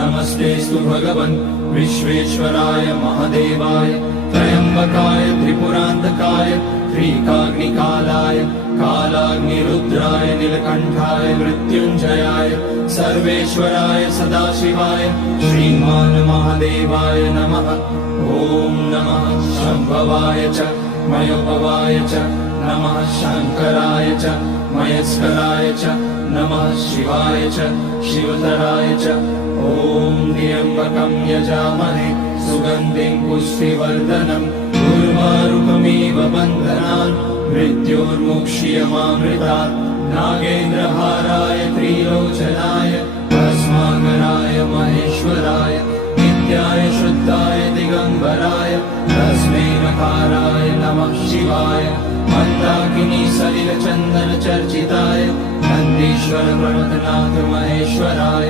नमस्तेऽस्तु भगवन् विश्वेश्वराय महादेवाय त्र्यम्बकाय त्रिपुरान्तकाय त्रिकाग्निकालाय कालाग्निरुद्राय नीलकण्ठाय मृत्युञ्जयाय सर्वेश्वराय सदाशिवाय श्रीमान् महादेवाय नमः। ॐ नमः शम्भवाय च मयोभवाय च नमः शङ्कराय च मयस्कराय च नमः शिवाय च शिवतराय च। ॐ त्र्यम्बकं यजामहे सुगन्धिं पुष्टिवर्धनम् उर्वारुकमिव बन्धनान् मृत्योर्मुक्ष्यमामृतात्। नागेन्द्रहाराय त्रिलोचनाय भस्माकराय महेश्वराय नित्याय शुद्धाय दिगम्बराय तस्मै नकाराय नमः शिवाय। मन्दाकिनी सलिलचन्दन चर्चिताय नन्दीश्वर प्रणतनाथ महेश्वराय